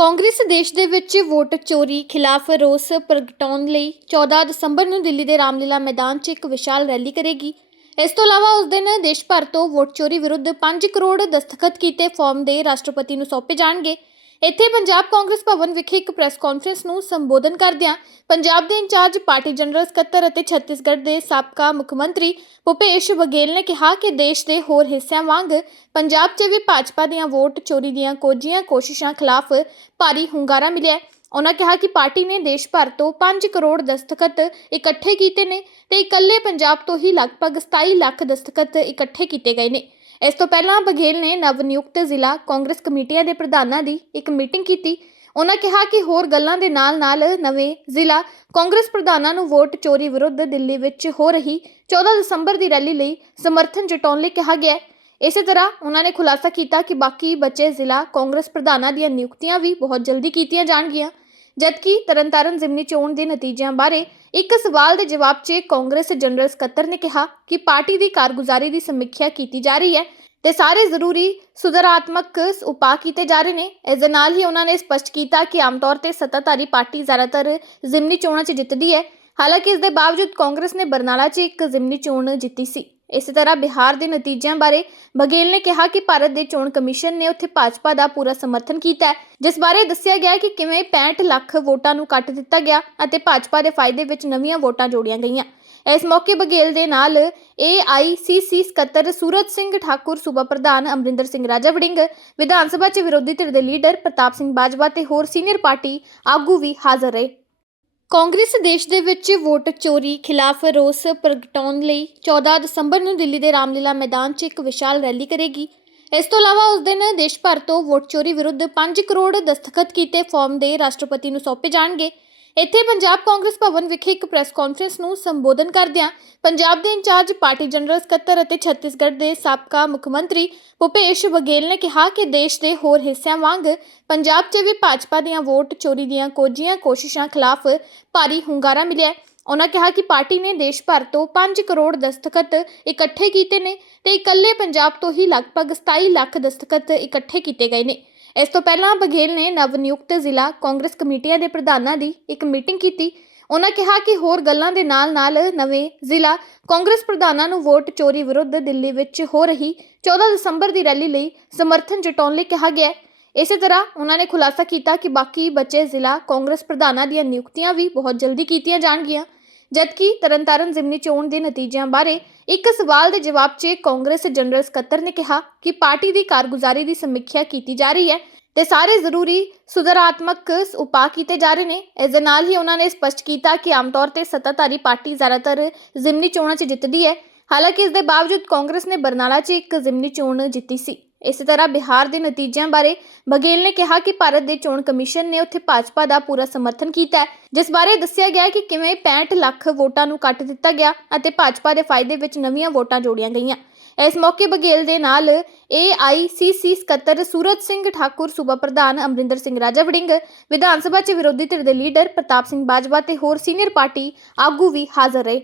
ਕਾਂਗਰਸ ਦੇਸ਼ ਦੇ ਵਿੱਚ ਵੋਟ ਚੋਰੀ ਖਿਲਾਫ ਰੋਸ ਪ੍ਰਗਟਾਉਣ ਲਈ 14 ਦਸੰਬਰ ਨੂੰ ਦਿੱਲੀ ਦੇ ਰਾਮਲੀਲਾ ਮੈਦਾਨ 'ਚ ਇੱਕ ਵਿਸ਼ਾਲ ਰੈਲੀ ਕਰੇਗੀ। ਇਸ ਤੋਂ ਇਲਾਵਾ ਉਸ ਦਿਨ ਦੇਸ਼ ਭਰ ਤੋਂ ਵੋਟ ਚੋਰੀ ਵਿਰੁੱਧ 5 ਕਰੋੜ ਦਸਤਖਤ ਕੀਤੇ ਫਾਰਮ ਦੇ ਰਾਸ਼ਟਰਪਤੀ ਨੂੰ ਸੌਂਪੇ ਜਾਣਗੇ। ਇੱਥੇ ਪੰਜਾਬ ਕਾਂਗਰਸ ਭਵਨ ਵਿਖੇ ਇੱਕ ਪ੍ਰੈਸ ਕਾਨਫਰੰਸ ਨੂੰ ਸੰਬੋਧਨ ਕਰਦਿਆਂ ਪੰਜਾਬ ਦੇ ਇੰਚਾਰਜ ਪਾਰਟੀ ਜਨਰਲ ਸਕੱਤਰ ਅਤੇ ਛੱਤੀਸਗੜ੍ਹ ਦੇ ਸਾਬਕਾ ਮੁੱਖ ਮੰਤਰੀ ਭੁਪੇਸ਼ ਬਘੇਲ ਨੇ ਕਿਹਾ ਕਿ ਦੇਸ਼ ਦੇ ਹੋਰ ਹਿੱਸਿਆਂ ਵਾਂਗ ਪੰਜਾਬ 'ਚ ਵੀ ਭਾਜਪਾ ਦੀਆਂ ਵੋਟ, ਚੋਰੀ ਦੀਆਂ ਕੋਝੀਆਂ, ਕੋਸ਼ਿਸ਼ਾਂ ਖਿਲਾਫ ਭਾਰੀ ਹੁੰਗਾਰਾ ਮਿਲਿਆ ਹੈ। ਉਹਨਾਂ ਕਿਹਾ ਕਿ ਪਾਰਟੀ ਨੇ ਦੇਸ਼ ਭਰ ਤੋਂ 5 ਕਰੋੜ ਦਸਤਖਤ ਇਕੱਠੇ ਕੀਤੇ ਨੇ ਤੇ ਇਕੱਲੇ ਪੰਜਾਬ ਤੋਂ ਹੀ ਲਗਭਗ 27 ਲੱਖ ਦਸਤਖਤ ਇਕੱਠੇ ਕੀਤੇ ਗਏ ਨੇ ਇਸ ਤੋਂ ਪਹਿਲਾਂ ਬਘੇਲ ਨੇ ਨਵ ਨਿਯੁਕਤ ਜ਼ਿਲ੍ਹਾ ਕਾਂਗਰਸ ਕਮੇਟੀਆਂ ਦੇ ਪ੍ਰਧਾਨਾਂ ਦੀ ਇੱਕ ਮੀਟਿੰਗ ਕੀਤੀ। ਉਹਨਾਂ ਕਿਹਾ ਕਿ ਹੋਰ ਗੱਲਾਂ ਦੇ ਨਾਲ-ਨਾਲ ਨਵੇਂ ਜ਼ਿਲ੍ਹਾ ਕਾਂਗਰਸ ਪ੍ਰਧਾਨਾਂ ਨੂੰ ਵੋਟ ਚੋਰੀ ਵਿਰੁੱਧ ਦਿੱਲੀ ਵਿੱਚ ਹੋ ਰਹੀ 14 ਦਸੰਬਰ ਦੀ ਰੈਲੀ ਲਈ ਸਮਰਥਨ ਜਤਾਉਣ ਲਈ ਕਿਹਾ ਗਿਆ ਇਸੇ ਤਰ੍ਹਾਂ ਉਹਨਾਂ ਨੇ ਖੁਲਾਸਾ ਕੀਤਾ ਕਿ ਬਾਕੀ ਬਚੇ ਜ਼ਿਲ੍ਹਾ ਕਾਂਗਰਸ ਪ੍ਰਧਾਨਾਂ ਦੀਆਂ ਨਿਯੁਕਤੀਆਂ ਵੀ ਬਹੁਤ ਜਲਦੀ ਕੀਤੀਆਂ ਜਾਣਗੀਆਂ। ਜਦਕਿ ਤਰਨਤਾਰਨ ਜ਼ਿਮਨੀ ਚੋਣ ਦੇ ਨਤੀਜਿਆਂ ਬਾਰੇ ਇੱਕ ਸਵਾਲ ਦੇ ਜਵਾਬ 'ਚ ਕਾਂਗਰਸ ਜਨਰਲ ਸਕੱਤਰ ਨੇ ਕਿਹਾ ਕਿ ਪਾਰਟੀ ਦੀ ਕਾਰਗੁਜ਼ਾਰੀ ਦੀ ਸਮੀਖਿਆ ਕੀਤੀ ਜਾ ਰਹੀ ਹੈ ਤੇ ਸਾਰੇ ਜ਼ਰੂਰੀ ਸੁਧਾਰਾਤਮਕ ਉਪਾਅ ਕੀਤੇ ਜਾ ਰਹੇ ਨੇ। ਇਸ ਦੇ ਨਾਲ ਹੀ ਉਹਨਾਂ ਨੇ ਸਪਸ਼ਟ ਕੀਤਾ ਕਿ ਆਮ ਤੌਰ ਤੇ ਸੱਤਾਧਾਰੀ ਪਾਰਟੀ ਜ਼ਿਆਦਾਤਰ ਜ਼ਿਮਨੀ ਚੋਣਾਂ 'ਚ ਜਿੱਤਦੀ ਹੈ। ਹਾਲਾਂਕਿ ਇਸ ਦੇ ਬਾਵਜੂਦ ਕਾਂਗਰਸ ਨੇ ਬਰਨਾਲਾ 'ਚ ਇੱਕ ਜ਼ਿਮਨੀ ਚੋਣ ਜਿੱਤੀ ਸੀ। ਇਸੇ ਤਰ੍ਹਾਂ ਬਿਹਾਰ ਦੇ ਨਤੀਜਿਆਂ ਬਾਰੇ ਬਘੇਲ ਨੇ ਕਿਹਾ ਕਿ ਭਾਰਤ ਦੇ ਚੋਣ ਕਮਿਸ਼ਨ ਨੇ ਉੱਥੇ ਭਾਜਪਾ ਦਾ ਪੂਰਾ ਸਮਰਥਨ ਕੀਤਾ ਹੈ, ਜਿਸ ਬਾਰੇ ਦੱਸਿਆ ਗਿਆ ਕਿ ਕਿਵੇਂ 65 ਲੱਖ ਵੋਟਾਂ ਨੂੰ ਕੱਟ ਦਿੱਤਾ ਗਿਆ ਅਤੇ ਭਾਜਪਾ ਦੇ ਫਾਇਦੇ ਵਿੱਚ ਨਵੀਆਂ ਵੋਟਾਂ ਜੋੜੀਆਂ ਗਈਆਂ। ਇਸ ਮੌਕੇ ਬਘੇਲ ਦੇ ਨਾਲ ਏਆਈਸੀਸੀ ਸਕੱਤਰ ਸੂਰਜ ਸਿੰਘ ਠਾਕੁਰ, ਸੂਬਾ ਪ੍ਰਧਾਨ ਅਮਰਿੰਦਰ ਸਿੰਘ ਰਾਜਾ ਵੜਿੰਗ ਵਿਧਾਨ ਸਭਾ 'ਚ ਵਿਰੋਧੀ ਧਿਰ ਦੇ ਲੀਡਰ ਪ੍ਰਤਾਪ ਸਿੰਘ ਬਾਜਵਾ ਤੇ ਹੋਰ ਸੀਨੀਅਰ ਪਾਰਟੀ ਆਗੂ ਵੀ ਹਾਜ਼ਰ ਰਹੇ। ਕਾਂਗਰਸ ਦੇਸ਼ ਦੇ ਵਿੱਚ ਵੋਟ ਚੋਰੀ ਖਿਲਾਫ ਰੋਸ ਪ੍ਰਗਟਾਉਣ ਲਈ 14 ਦਸੰਬਰ ਨੂੰ ਦਿੱਲੀ ਦੇ ਰਾਮਲੀਲਾ ਮੈਦਾਨ 'ਚ ਇੱਕ ਵਿਸ਼ਾਲ ਰੈਲੀ ਕਰੇਗੀ। ਇਸ ਤੋਂ ਇਲਾਵਾ ਉਸ ਦਿਨ ਦੇਸ਼ ਭਰ ਤੋਂ ਵੋਟ ਚੋਰੀ ਵਿਰੁੱਧ 5 ਕਰੋੜ ਦਸਤਖਤ ਕੀਤੇ ਫਾਰਮ ਦੇ ਰਾਸ਼ਟਰਪਤੀ ਨੂੰ ਸੌਂਪੇ ਜਾਣਗੇ। ਇੱਥੇ ਪੰਜਾਬ ਕਾਂਗਰਸ ਭਵਨ ਵਿਖੇ ਇੱਕ ਪ੍ਰੈਸ ਕਾਨਫਰੰਸ ਨੂੰ ਸੰਬੋਧਨ ਕਰਦਿਆਂ ਪੰਜਾਬ ਦੇ ਇੰਚਾਰਜ ਪਾਰਟੀ ਜਨਰਲ ਸਕੱਤਰ ਅਤੇ ਛੱਤੀਸਗੜ੍ਹ ਦੇ ਸਾਬਕਾ ਮੁੱਖ ਮੰਤਰੀ ਭੁਪੇਸ਼ ਬਘੇਲ ਨੇ ਕਿਹਾ ਕਿ ਦੇਸ਼ ਦੇ ਹੋਰ ਹਿੱਸਿਆਂ ਵਾਂਗ ਪੰਜਾਬ 'ਚ ਵੀ ਭਾਜਪਾ ਦੀਆਂ ਵੋਟ, ਚੋਰੀ ਦੀਆਂ ਕੋਝੀਆਂ, ਕੋਸ਼ਿਸ਼ਾਂ ਖਿਲਾਫ ਭਾਰੀ ਹੁੰਗਾਰਾ ਮਿਲਿਆ ਹੈ। ਉਹਨਾਂ ਕਿਹਾ ਕਿ ਪਾਰਟੀ ਨੇ ਦੇਸ਼ ਭਰ ਤੋਂ 5 ਕਰੋੜ ਦਸਤਖਤ ਇਕੱਠੇ ਕੀਤੇ ਨੇ ਤੇ ਇਕੱਲੇ ਪੰਜਾਬ ਤੋਂ ਹੀ ਲਗਭਗ 27 ਲੱਖ ਦਸਤਖਤ ਇਕੱਠੇ ਕੀਤੇ ਗਏ ਨੇ ਇਸ ਤੋਂ ਪਹਿਲਾਂ ਬਘੇਲ ਨੇ ਨਵ ਨਿਯੁਕਤ ਜ਼ਿਲ੍ਹਾ ਕਾਂਗਰਸ ਕਮੇਟੀਆਂ ਦੇ ਪ੍ਰਧਾਨਾਂ ਦੀ ਇੱਕ ਮੀਟਿੰਗ ਕੀਤੀ। ਉਹਨਾਂ ਕਿਹਾ ਕਿ ਹੋਰ ਗੱਲਾਂ ਦੇ ਨਾਲ-ਨਾਲ ਨਵੇਂ ਜ਼ਿਲ੍ਹਾ ਕਾਂਗਰਸ ਪ੍ਰਧਾਨਾਂ ਨੂੰ ਵੋਟ ਚੋਰੀ ਵਿਰੁੱਧ ਦਿੱਲੀ ਵਿੱਚ ਹੋ ਰਹੀ 14 ਦਸੰਬਰ ਦੀ ਰੈਲੀ ਲਈ ਸਮਰਥਨ ਜਤਾਉਣ ਲਈ ਕਿਹਾ ਗਿਆ ਹੈ। ਇਸੇ ਤਰ੍ਹਾਂ ਉਹਨਾਂ ਨੇ ਖੁਲਾਸਾ ਕੀਤਾ ਕਿ ਬਾਕੀ ਬਚੇ ਜ਼ਿਲ੍ਹਾ ਕਾਂਗਰਸ ਪ੍ਰਧਾਨਾਂ ਦੀਆਂ ਨਿਯੁਕਤੀਆਂ ਵੀ ਬਹੁਤ ਜਲਦੀ ਕੀਤੀਆਂ ਜਾਣਗੀਆਂ, ਜਦਕਿ ਤਰਨਤਾਰਨ ਜ਼ਿਮਨੀ ਚੋਣ ਦੇ ਨਤੀਜਿਆਂ ਬਾਰੇ ਇੱਕ ਸਵਾਲ ਦੇ ਜਵਾਬ 'ਚ ਕਾਂਗਰਸ ਜਨਰਲ ਸਕੱਤਰ ਨੇ ਕਿਹਾ ਕਿ ਪਾਰਟੀ ਦੀ ਕਾਰਗੁਜ਼ਾਰੀ ਦੀ ਸਮੀਖਿਆ ਕੀਤੀ ਜਾ ਰਹੀ ਹੈ ਤੇ ਸਾਰੇ ਜ਼ਰੂਰੀ ਸੁਧਾਰਾਤਮਕ ਉਪਾਅ ਕੀਤੇ ਜਾ ਰਹੇ ਨੇ। ਇਸ ਦੇ ਨਾਲ ਹੀ ਉਹਨਾਂ ਨੇ ਸਪਸ਼ਟ ਕੀਤਾ ਕਿ ਆਮ ਤੌਰ ਤੇ ਸੱਤਾਧਾਰੀ ਪਾਰਟੀ ਜ਼ਿਆਦਾਤਰ ਜ਼ਿਮਨੀ ਚੋਣਾਂ 'ਚ ਜਿੱਤਦੀ ਹੈ। ਹਾਲਾਂਕਿ ਇਸ ਦੇ ਬਾਵਜੂਦ ਕਾਂਗਰਸ ਨੇ ਬਰਨਾਲਾ 'ਚ ਇੱਕ ਜ਼ਿਮਨੀ ਚੋਣ ਜਿੱਤੀ ਸੀ। ਇਸੇ ਤਰ੍ਹਾਂ ਬਿਹਾਰ ਦੇ ਨਤੀਜਿਆਂ ਬਾਰੇ ਬਘੇਲ ਨੇ ਕਿਹਾ ਕਿ ਭਾਰਤ ਦੇ ਚੋਣ ਕਮਿਸ਼ਨ ਨੇ ਉੱਥੇ ਭਾਜਪਾ ਦਾ ਪੂਰਾ ਸਮਰਥਨ ਕੀਤਾ ਹੈ, ਜਿਸ ਬਾਰੇ ਦੱਸਿਆ ਗਿਆ ਕਿ ਕਿਵੇਂ 65 ਲੱਖ ਵੋਟਾਂ ਨੂੰ ਕੱਟ ਦਿੱਤਾ ਗਿਆ ਅਤੇ ਭਾਜਪਾ ਦੇ ਫਾਇਦੇ ਵਿੱਚ ਨਵੀਆਂ ਵੋਟਾਂ ਜੋੜੀਆਂ ਗਈਆਂ। ਇਸ ਮੌਕੇ ਬਘੇਲ ਦੇ ਨਾਲ ਏਆਈਸੀਸੀ ਸਕੱਤਰ ਸੂਰਜ ਸਿੰਘ ਠਾਕੁਰ, ਸੂਬਾ ਪ੍ਰਧਾਨ ਅਮਰਿੰਦਰ ਸਿੰਘ ਰਾਜਾ ਵੜਿੰਗ, ਵਿਧਾਨ ਸਭਾ 'ਚ ਵਿਰੋਧੀ ਧਿਰ ਦੇ ਲੀਡਰ ਪ੍ਰਤਾਪ ਸਿੰਘ ਬਾਜਵਾ ਤੇ ਹੋਰ ਸੀਨੀਅਰ ਪਾਰਟੀ ਆਗੂ ਵੀ ਹਾਜ਼ਰ ਰਹੇ।